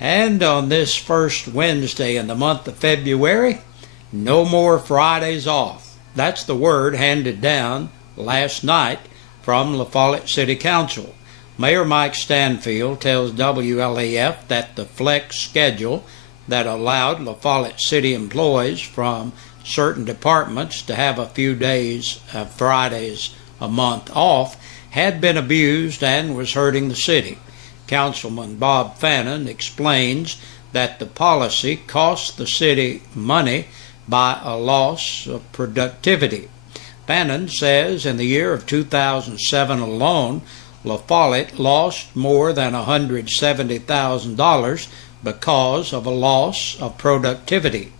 And on this first Wednesday in the month of February, no more Fridays off. That's the word handed down last night from La Follette City Council. Mayor Mike Stanfield tells WLAF that the flex schedule that allowed La Follette City employees from certain departments to have a few days of Fridays a month off had been abused and was hurting the city. Councilman Bob Fannin explains that the policy cost the city money by a loss of productivity. Fannin says in the year of 2007 alone, La Follette lost more than $170,000 because of a loss of productivity.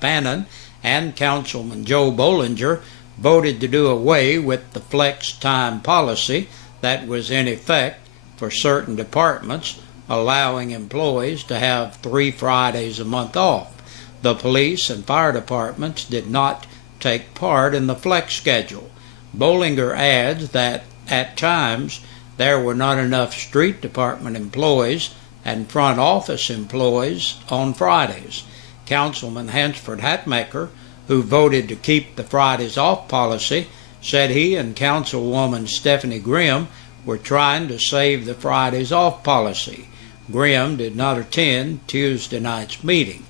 Fannin and Councilman Joe Bollinger voted to do away with the flex time policy that was in effect for certain departments, allowing employees to have 3 Fridays a month off. The police and fire departments did not take part in the flex schedule. Bollinger adds that at times there were not enough street department employees and front office employees on Fridays. Councilman Hansford Hatmaker, who voted to keep the Fridays off policy, said he and Councilwoman Stephanie Grimm were trying to save the Fridays off policy. Grimm did not attend Tuesday night's meeting.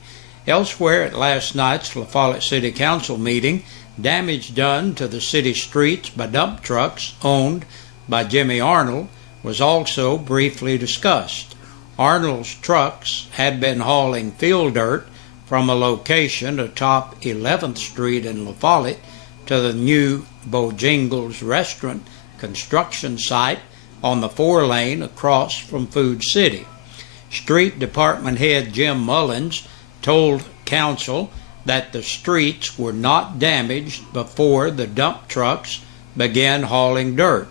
Elsewhere at last night's La Follette City Council meeting, damage done to the city streets by dump trucks owned by Jimmy Arnold was also briefly discussed. Arnold's trucks had been hauling field dirt from a location atop 11th Street in La Follette to the new Bojangles restaurant construction site on the 4-lane across from Food City. Street Department Head Jim Mullins told Council that the streets were not damaged before the dump trucks began hauling dirt.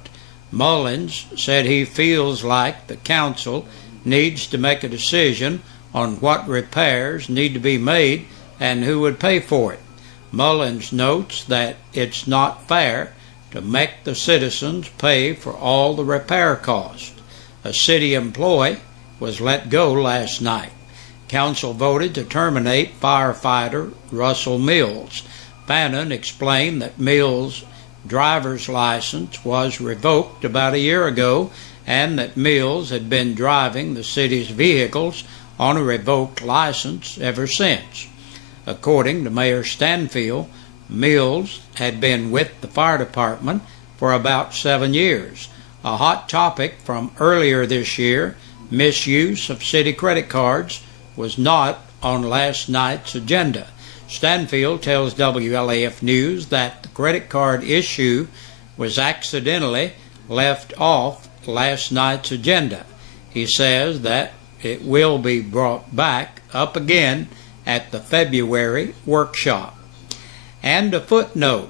Mullins said he feels like the Council needs to make a decision on what repairs need to be made and who would pay for it. Mullins notes that it's not fair to make the citizens pay for all the repair costs. A city employee was let go last night. Council voted to terminate firefighter Russell Mills. Fannin explained that Mills' driver's license was revoked about a year ago and that Mills had been driving the city's vehicles on a revoked license ever since. According to Mayor Stanfield, Mills had been with the fire department for about 7 years. A hot topic from earlier this year, misuse of city credit cards, was not on last night's agenda. Stanfield tells WLAF News that the credit card issue was accidentally left off last night's agenda. He says that it will be brought back up again at the February workshop. And a footnote,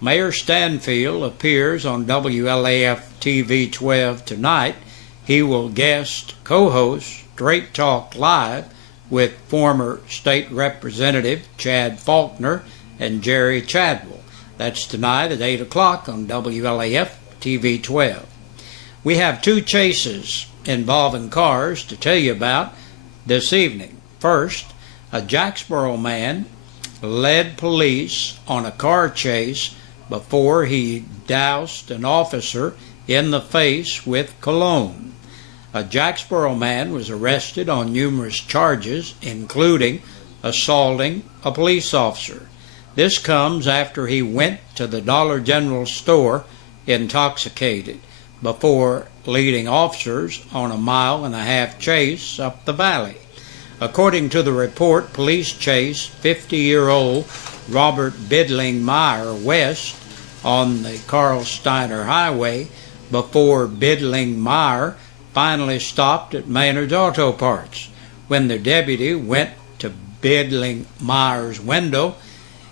Mayor Stanfield appears on WLAF TV 12 tonight. He will guest co-host Straight Talk Live with former State Representative Chad Faulkner and Jerry Chadwell. That's tonight at 8 o'clock on WLAF TV 12. We have 2 chases involving cars to tell you about this evening. First, a Jacksboro man led police on a car chase before he doused an officer in the face with cologne. A Jacksboro man was arrested on numerous charges, including assaulting a police officer. This comes after he went to the Dollar General store intoxicated before leading officers on a 1.5-mile chase up the valley. According to the report, police chased 50-year-old Robert Bidling Meyer west on the Carl Steiner Highway before Bidling Meyer finally stopped at Maynard's Auto Parts. When the deputy went to Bidling Meyer's window,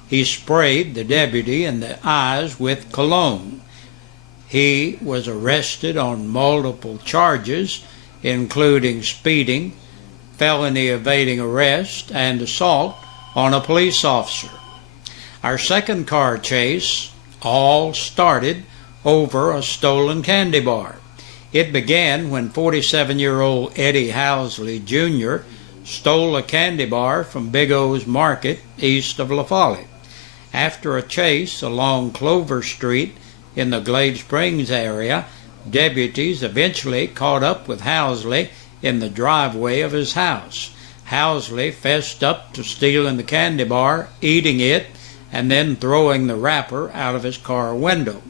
he sprayed the deputy in the eyes with cologne. He was arrested on multiple charges, including speeding, felony evading arrest, and assault on a police officer. Our second car chase all started over a stolen candy bar. It began when 47-year-old Eddie Housley Jr. stole a candy bar from Big O's Market east of La Follette. After a chase along Clover Street in the Glade Springs area, deputies eventually caught up with Housley in the driveway of his house. Housley fessed up to stealing the candy bar, eating it, and then throwing the wrapper out of his car window.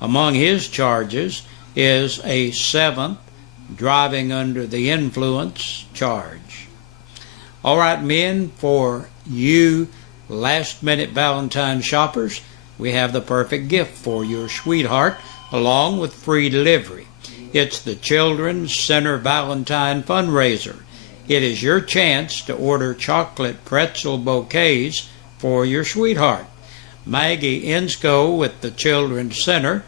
Among his charges is a 7th driving under the influence charge. All right, men, for you last-minute Valentine shoppers, we have the perfect gift for your sweetheart, along with free delivery. It's the Children's Center Valentine Fundraiser. It is your chance to order chocolate pretzel bouquets for your sweetheart. Maggie Insco with the Children's Center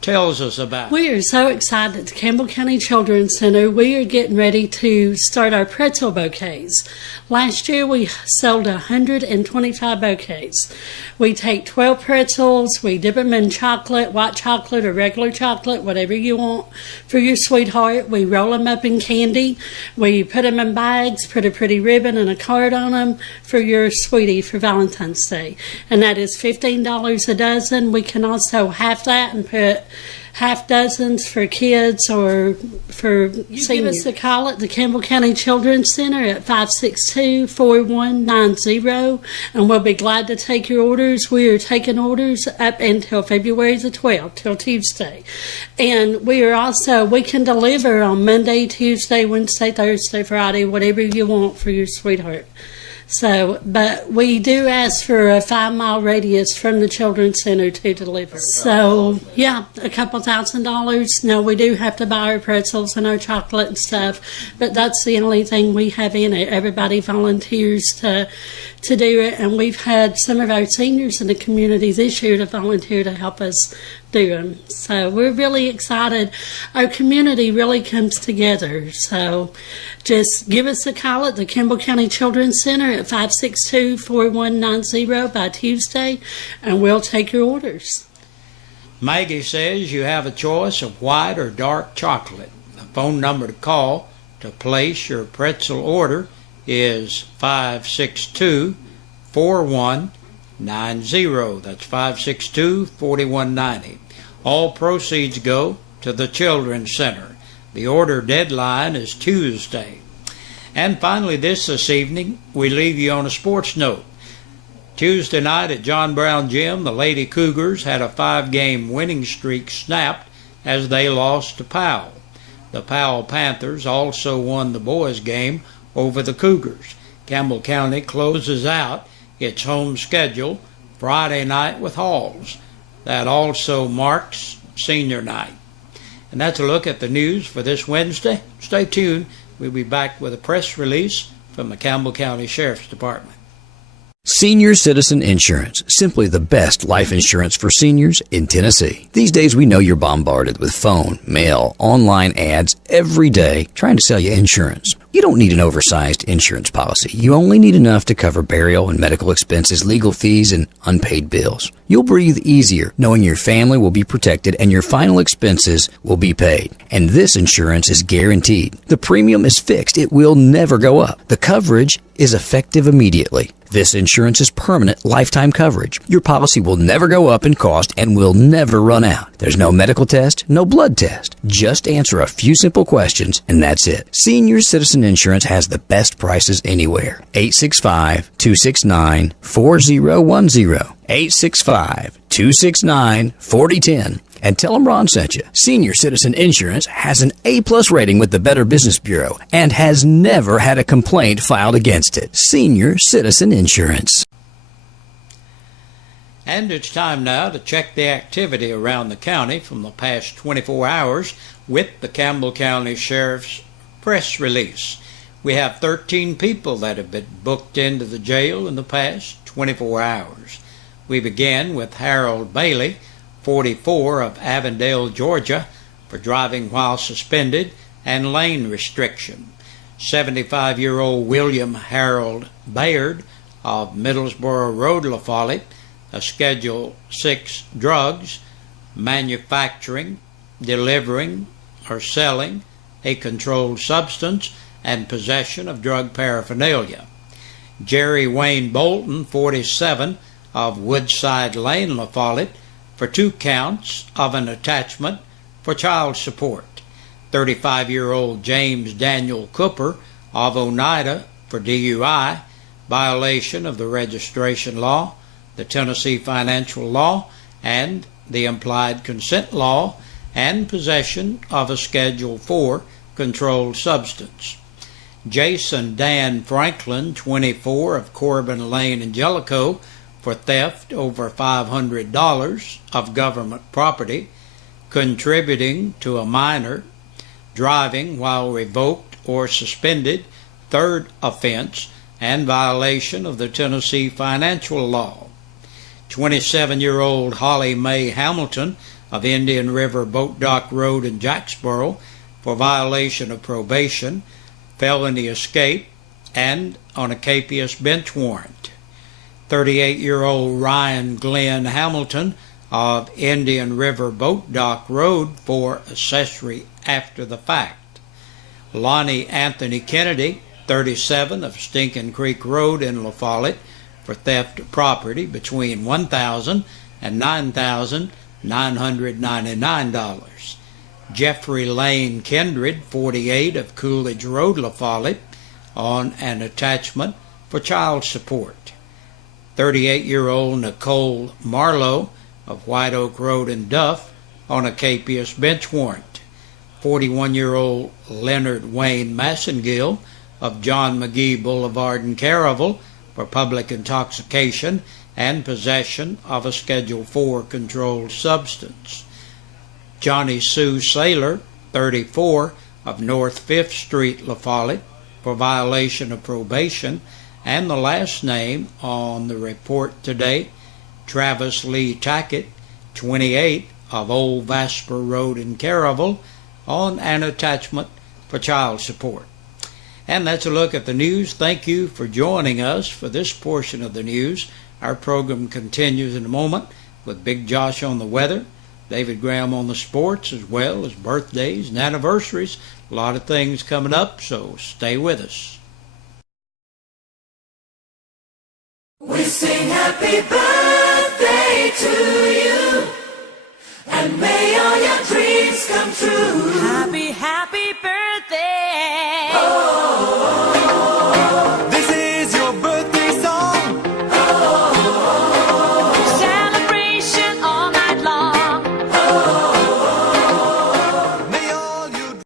tells us about it. We are so excited at the Campbell County Children's Center. We are getting ready to start our pretzel bouquets. Last year we sold 125 bouquets. We take 12 pretzels, we dip them in chocolate, white chocolate or regular chocolate, whatever you want for your sweetheart. We roll them up in candy. We put them in bags, put a pretty ribbon and a card on them for your sweetie for Valentine's Day. And that is $15 a dozen. We can also half that and put half dozens for kids or for seniors. Give us a call at the Campbell County Children's Center at 562-4190, and we'll be glad to take your orders. We are taking orders up until February the 12th, till Tuesday. And we can deliver on Monday, Tuesday, Wednesday, Thursday, Friday, whatever you want for your sweetheart. So, but we do ask for a 5-mile radius from the Children's Center to deliver. So, yeah, a couple $1,000. Now, we do have to buy our pretzels and our chocolate and stuff, but that's the only thing we have in it. Everybody volunteers to do it, and we've had some of our seniors in the community this year to volunteer to help us do them. So we're really excited. Our community really comes together. So just give us a call at the Campbell County Children's Center at 562-4190 by Tuesday, and we'll take your orders. Maggie says you have a choice of white or dark chocolate. The phone number to call to place your pretzel order is 562-4190. That's 562-4190. All proceeds go to the Children's Center. The order deadline is Tuesday. And finally, this evening, we leave you on a sports note. Tuesday night at John Brown Gym, the Lady Cougars had a 5-game winning streak snapped as they lost to Powell. The Powell Panthers also won the boys' game over the Cougars. Campbell County closes out its home schedule Friday night with Halls. That also marks senior night. And that's a look at the news for this Wednesday. Stay tuned. We'll be back with a press release from the Campbell County Sheriff's Department. Senior Citizen Insurance, simply the best life insurance for seniors in Tennessee. These days we know you're bombarded with phone, mail, online ads every day trying to sell you insurance. You don't need an oversized insurance policy. You only need enough to cover burial and medical expenses, legal fees, and unpaid bills. You'll breathe easier knowing your family will be protected and your final expenses will be paid. And this insurance is guaranteed. The premium is fixed. It will never go up. The coverage is effective immediately. This insurance is permanent lifetime coverage. Your policy will never go up in cost and will never run out. There's no medical test, no blood test. Just answer a few simple questions and that's it. Senior Citizen Insurance has the best prices anywhere. 865-269-4010. 865-269-4010. And tell them Ron sent you. Senior Citizen Insurance has an A-plus rating with the Better Business Bureau and has never had a complaint filed against it. Senior Citizen Insurance. And it's time now to check the activity around the county from the past 24 hours with the Campbell County Sheriff's press release. We have 13 people that have been booked into the jail in the past 24 hours. We begin with Harold Bailey, 44, of Avondale, Georgia, for driving while suspended and lane restriction. 75-year-old William Harold Baird of Middlesboro Road, La Follette, a Schedule 6 drugs, manufacturing, delivering, or selling a controlled substance and possession of drug paraphernalia. Jerry Wayne Bolton, 47, of Woodside Lane, La Follette, for 2 counts of an attachment for child support. 35-year-old James Daniel Cooper of Oneida for DUI, violation of the registration law, the Tennessee financial law, and the implied consent law, and possession of a Schedule IV controlled substance. Jason Dan Franklin, 24, of Corbin Lane in Jellicoe, for theft over $500 of government property, contributing to a minor, driving while revoked or suspended, 3rd offense, and violation of the Tennessee financial law. 27-year-old Holly Mae Hamilton of Indian River Boat Dock Road in Jacksboro for violation of probation, felony escape, and on a capious bench warrant. 38-year-old Ryan Glenn Hamilton of Indian River Boat Dock Road for accessory after the fact. Lonnie Anthony Kennedy, 37, of Stinking Creek Road in La Follette, for theft of property between $1,000 and $9,999. Jeffrey Lane Kindred, 48, of Coolidge Road, La Follette, on an attachment for child support. 38-year-old Nicole Marlowe of White Oak Road in Duff on a capious bench warrant. 41-year-old Leonard Wayne Massengill of John McGee Boulevard in Caravel for public intoxication and possession of a Schedule IV controlled substance. Johnny Sue Saylor, 34, of North 5th Street, La Follette, for violation of probation, and the last name on the report today, Travis Lee Tackett, 28, of Old Vasper Road in Caravel, on an attachment for child support. And that's a look at the news. Thank you for joining us for this portion of the news. Our program continues in a moment with Big Josh on the weather, David Graham on the sports, as well as birthdays and anniversaries. A lot of things coming up, so stay with us. We sing happy birthday to you, and may all your dreams come true. Happy, happy birthday. Oh, this is your birthday song. Oh, celebration all night long. Oh, may all you...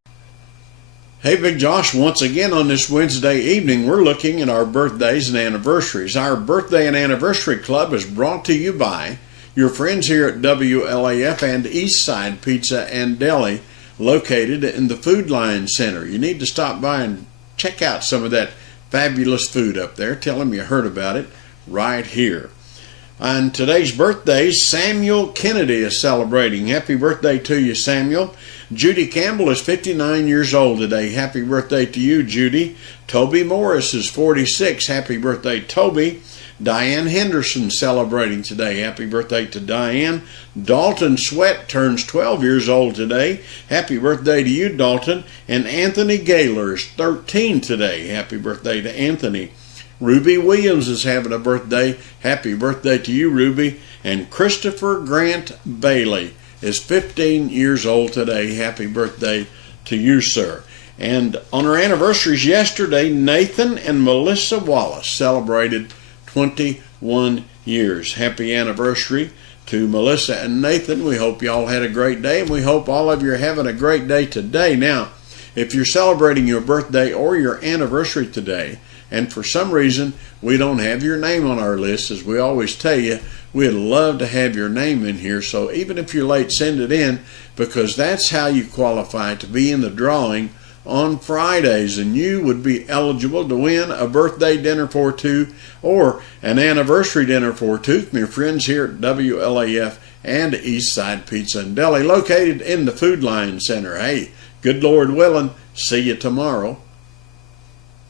Hey, Big Josh, once again on this Wednesday evening, we're looking at our birthdays and anniversaries. Our Birthday and Anniversary Club is brought to you by your friends here at WLAF and Eastside Pizza and Deli, located in the Food Line Center. You need to stop by and check out some of that fabulous food up there. Tell them you heard about it right here. On today's birthdays, Samuel Kennedy is celebrating. Happy birthday to you, Samuel. Judy Campbell is 59 years old today. Happy birthday to you, Judy. Toby Morris is 46. Happy birthday, Toby. Diane Henderson celebrating today. Happy birthday to Diane. Dalton Sweat turns 12 years old today. Happy birthday to you, Dalton. And Anthony Gaylor is 13 today. Happy birthday to Anthony. Ruby Williams is having a birthday. Happy birthday to you, Ruby. And Christopher Grant Bailey is 15 years old today. Happy birthday to you, sir. And on our anniversaries yesterday, Nathan and Melissa Wallace celebrated 21 years. Happy anniversary to Melissa and Nathan. We hope you all had a great day, and we hope all of you are having a great day today. Now, if you're celebrating your birthday or your anniversary today, and for some reason we don't have your name on our list, as we always tell you, we'd love to have your name in here. So even if you're late, send it in, because that's how you qualify to be in the drawing on Fridays, and you would be eligible to win a birthday dinner for two or an anniversary dinner for two from your friends here at WLAF and Eastside Pizza and Deli, located in the Food Line Center. Hey, good Lord willing, see you tomorrow.